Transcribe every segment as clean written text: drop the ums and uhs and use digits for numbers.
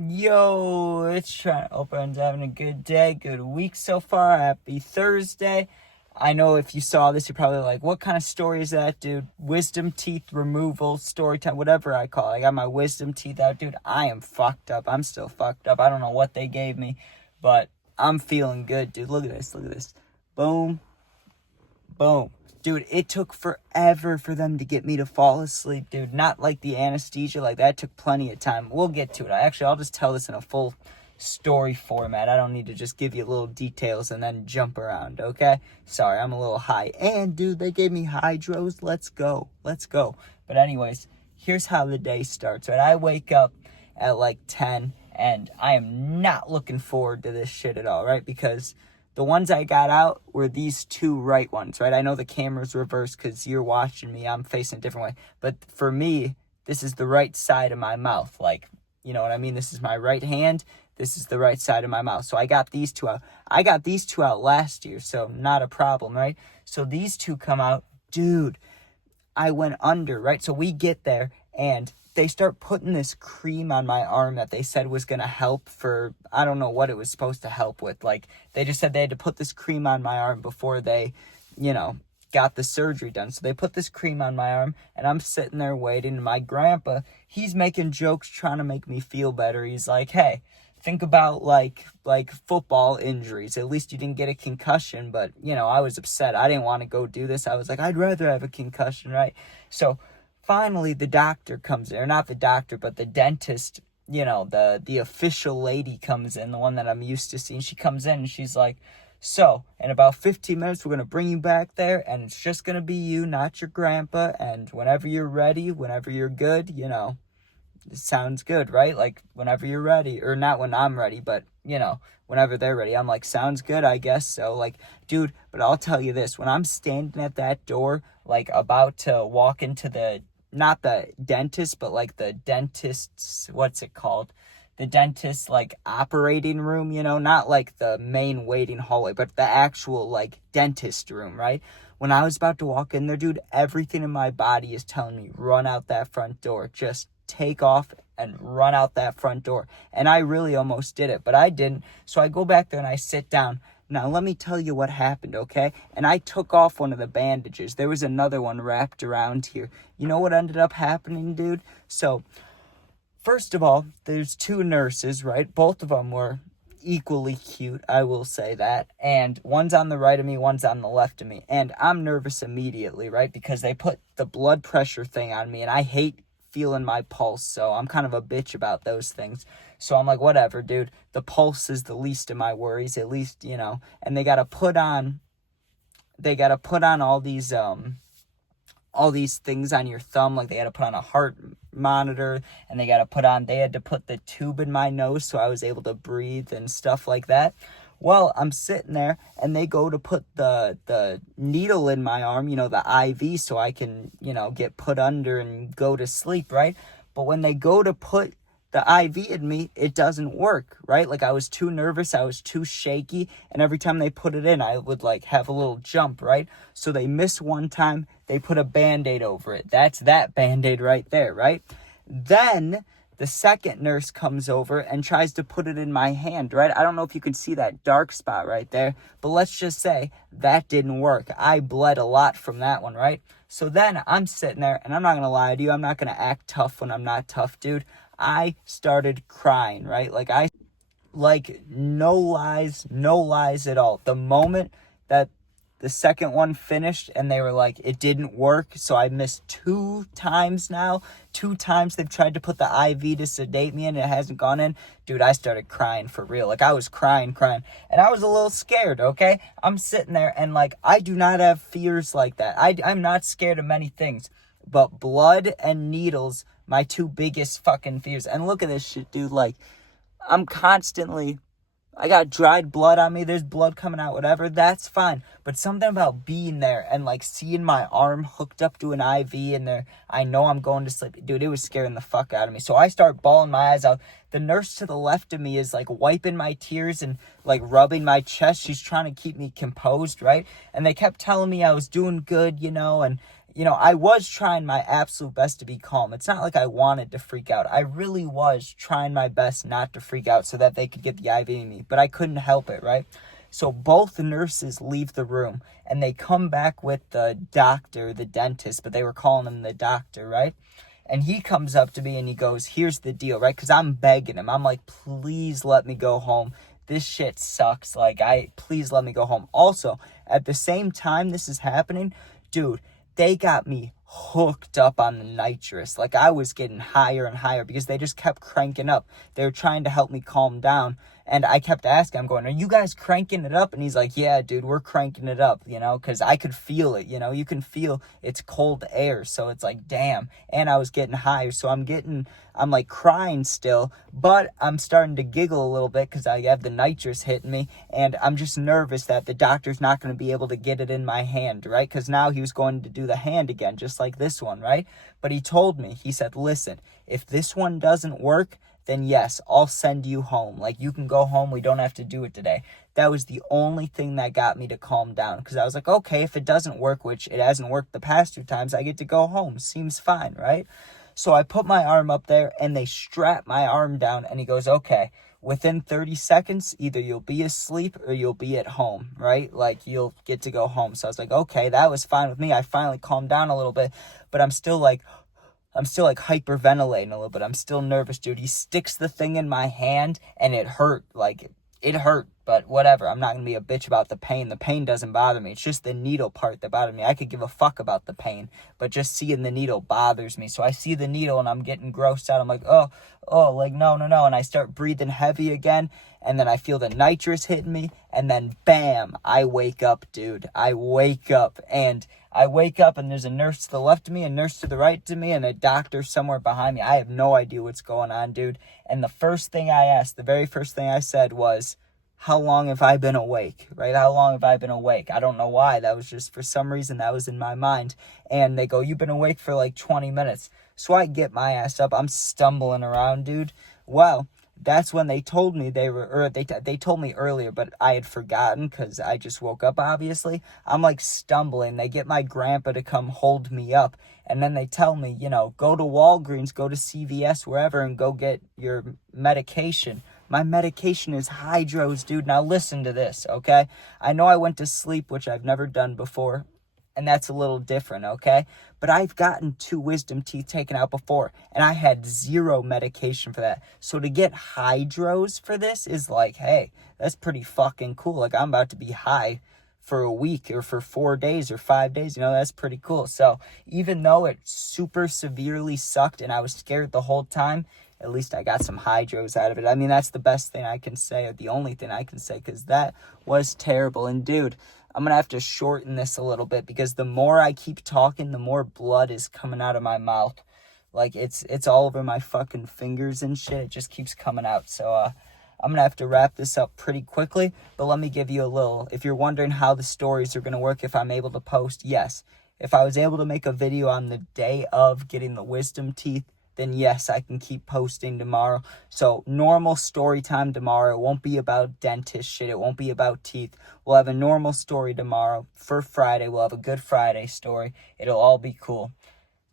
Yo, it's Trent. Hope everyone's having a good day, good week so far. Happy Thursday. I know if you saw this, you're probably like, what kind of story is that, dude? Wisdom teeth removal, story time, whatever I call it. I got my wisdom teeth out, dude. I am fucked up. I'm still fucked up. I don't know what they gave me, but I'm feeling good, dude. Look at this. Look at this. Boom. Boom. Dude, it took forever for them to get me to fall asleep, dude. Not like the anesthesia, like that took plenty of time. We'll get to it. I'll just tell this in a full story format. I don't need to just give you little details and then jump around, okay? Sorry, I'm a little high. And, dude, they gave me hydros. Let's go. Let's go. But anyways, here's how the day starts, right? I wake up at like 10, and I am not looking forward to this shit at all, right? Because the ones I got out were these two right ones, right? I know the camera's reversed because you're watching me. I'm facing a different way. But for me, this is the right side of my mouth. Like, you know what I mean? This is my right hand. This is the right side of my mouth. So I got these two out. I got these two out last year, so not a problem, right? So these two come out. Dude, I went under, right? So we get there, and they start putting this cream on my arm that they said was going to help for, I don't know what it was supposed to help with. Like, they just said they had to put this cream on my arm before they, got the surgery done. So they put this cream on my arm, and I'm sitting there waiting. And my grandpa, he's making jokes trying to make me feel better. He's like, hey, think about like football injuries. At least you didn't get a concussion. But, I was upset. I didn't want to go do this. I was like, I'd rather have a concussion, right? So finally, the doctor comes in, or not the doctor, but the dentist, the official lady comes in, the one that I'm used to seeing. She comes in and she's like, so, in about 15 minutes, we're going to bring you back there, and it's just going to be you, not your grandpa, and whenever you're ready, whenever you're good, it sounds good, right? Like, whenever you're ready, or not when I'm ready, but, whenever they're ready. I'm like, sounds good, I guess so. Like, dude, but I'll tell you this, when I'm standing at that door, like, about to walk into not the dentist, but like the dentist's, what's it called? The dentist, like, operating room, not like the main waiting hallway, but the actual, like, dentist room, right? When I was about to walk in there, dude, everything in my body is telling me, run out that front door. Just take off and run out that front door. And I really almost did it, but I didn't. So I go back there and I sit down. Now, let me tell you what happened, okay? And I took off one of the bandages. There was another one wrapped around here. You know what ended up happening, dude? So, first of all, there's two nurses, right? Both of them were equally cute, I will say that. And one's on the right of me, one's on the left of me. And I'm nervous immediately, right? Because they put the blood pressure thing on me, and I hate feeling my pulse, so I'm kind of a bitch about those things. So I'm like, whatever, dude. The pulse is the least of my worries, at least, and they got to put on all these things on your thumb. Like, they had to put on a heart monitor, and they had to put the tube in my nose so I was able to breathe and stuff like that. Well, I'm sitting there, and they go to put the needle in my arm, the IV, so I can, get put under and go to sleep, right? But when they go to put the IV in me, it doesn't work, right? Like, I was too nervous, I was too shaky, and every time they put it in, I would, like, have a little jump, right? So they miss one time, they put a Band-Aid over it. That's that Band-Aid right there, right? Then the second nurse comes over and tries to put it in my hand, right? I don't know if you can see that dark spot right there, but let's just say that didn't work. I bled a lot from that one, right? So then I'm sitting there, and I'm not going to lie to you. I'm not going to act tough when I'm not tough, dude. I started crying, right? No lies at all. The moment that the second one finished and they were like, it didn't work, so I missed 2 times now. 2 times they've tried to put the IV to sedate me and it hasn't gone in. Dude, I started crying for real. Like, I was crying. And I was a little scared, okay? I'm sitting there and, like, I do not have fears like that. I'm not scared of many things. But blood and needles, my 2 biggest fucking fears. And look at this shit, dude. Like, I got dried blood on me. There's blood coming out, whatever. That's fine. But something about being there and, like, seeing my arm hooked up to an IV and there, I know I'm going to sleep. Dude, it was scaring the fuck out of me. So I start bawling my eyes out. The nurse to the left of me is, like, wiping my tears and, like, rubbing my chest. She's trying to keep me composed, right? And they kept telling me I was doing good, and I was trying my absolute best to be calm. It's not like I wanted to freak out. I really was trying my best not to freak out so that they could get the IV in me, but I couldn't help it, right? So both nurses leave the room, and they come back with the doctor, the dentist, but they were calling him the doctor, right? And he comes up to me and he goes, here's the deal, right? Because I'm begging him. I'm like, please let me go home. This shit sucks. Like, please let me go home. Also, at the same time this is happening, dude, they got me hooked up on the nitrous. Like, I was getting higher and higher because they just kept cranking up. They were trying to help me calm down. And I kept asking, I'm going, are you guys cranking it up? And he's like, yeah, dude, we're cranking it up, because I could feel it, you can feel it's cold air. So it's like, damn. And I was getting higher. So I'm like crying still, but I'm starting to giggle a little bit because I have the nitrous hitting me. And I'm just nervous that the doctor's not going to be able to get it in my hand, right? Because now he was going to do the hand again, just like this one, right? But he told me, he said, listen, if this one doesn't work, then yes, I'll send you home. Like, you can go home. We don't have to do it today. That was the only thing that got me to calm down, because I was like, okay, if it doesn't work, which it hasn't worked the past 2 times, I get to go home. Seems fine, right? So I put my arm up there, and they strap my arm down, and he goes, okay, within 30 seconds, either you'll be asleep or you'll be at home, right? Like, you'll get to go home. So I was like, okay, that was fine with me. I finally calmed down a little bit, but I'm still like hyperventilating a little bit. I'm still nervous, dude. He sticks the thing in my hand and it hurt. Like, it hurt, but whatever. I'm not going to be a bitch about the pain. The pain doesn't bother me. It's just the needle part that bothered me. I could give a fuck about the pain, but just seeing the needle bothers me. So I see the needle and I'm getting grossed out. I'm like, oh, like, no. And I start breathing heavy again. And then I feel the nitrous hitting me. And then bam, I wake up, dude. I wake up and there's a nurse to the left of me, a nurse to the right to me, and a doctor somewhere behind me. I have no idea what's going on, dude. And the very first thing I said was, how long have I been awake, right? How long have I been awake? I don't know why. That was just, for some reason, that was in my mind. And they go, you've been awake for like 20 minutes. So I get my ass up. I'm stumbling around, dude. Well, that's when they told me they told me earlier, but I had forgotten because I just woke up, obviously. I'm like stumbling. They get my grandpa to come hold me up. And then they tell me, go to Walgreens, go to CVS, wherever, and go get your medication. My medication is Hydros, dude. Now listen to this, okay? I know I went to sleep, which I've never done before, and that's a little different, okay? But I've gotten 2 wisdom teeth taken out before, and I had 0 medication for that. So to get Hydros for this is like, hey, that's pretty fucking cool. Like, I'm about to be high for a week or for 4 days or 5 days. That's pretty cool. So even though it super severely sucked and I was scared the whole time, at least I got some Hydros out of it. I mean, that's the best thing I can say, or the only thing I can say, because that was terrible. And dude, I'm going to have to shorten this a little bit because the more I keep talking, the more blood is coming out of my mouth. Like, it's all over my fucking fingers and shit. It just keeps coming out. So, I'm going to have to wrap this up pretty quickly. But let me give you a little, if you're wondering how the stories are going to work, if I'm able to post, yes. If I was able to make a video on the day of getting the wisdom teeth, then yes, I can keep posting tomorrow. So normal story time tomorrow. It won't be about dentist shit. It won't be about teeth. We'll have a normal story tomorrow. For Friday, we'll have a Good Friday story. It'll all be cool.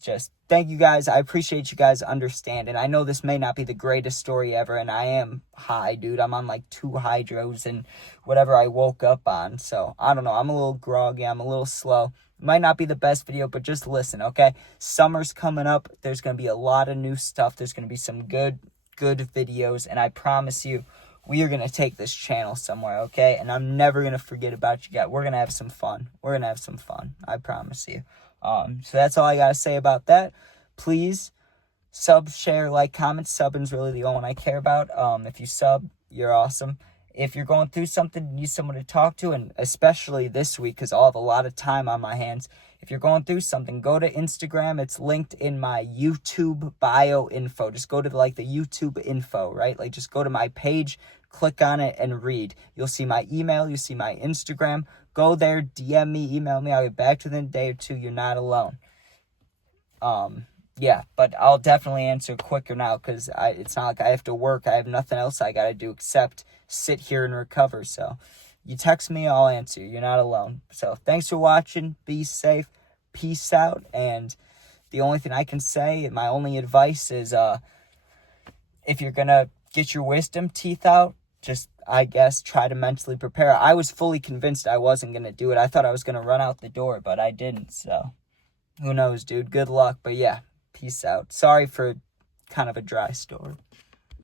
Just thank you guys. I appreciate you guys understanding. I know this may not be the greatest story ever, and I am high, dude. I'm on like 2 Hydros and whatever I woke up on. So I don't know. I'm a little groggy. I'm a little slow. Might not be the best video, but just listen, okay? Summer's coming up. There's going to be a lot of new stuff. There's going to be some good videos, and I promise you, we are going to take this channel somewhere, okay? And I'm never going to forget about you guys. We're going to have some fun. I promise you. So that's all I got to say about that. Please sub, share, like, comment. Subbing's really the only one I care about. If you sub, you're awesome. If you're going through something, you need someone to talk to, and especially this week because I'll have a lot of time on my hands. If you're going through something, go to Instagram. It's linked in my YouTube bio info. Just go to the YouTube info, right? Like, just go to my page, click on it, and read. You'll see my email. You'll see my Instagram. Go there, DM me, email me. I'll get back to you in a day or 2. You're not alone. Yeah, but I'll definitely answer quicker now because it's not like I have to work. I have nothing else I got to do except sit here and recover. So you text me, I'll answer. You're not alone. So thanks for watching. Be safe. peace out. And the only thing I can say, my only advice is, if you're going to get your wisdom teeth out, just, I guess, try to mentally prepare. I was fully convinced I wasn't going to do it. I thought I was going to run out the door, but I didn't. So who knows, dude? Good luck. But yeah, peace out. Sorry for kind of a dry story.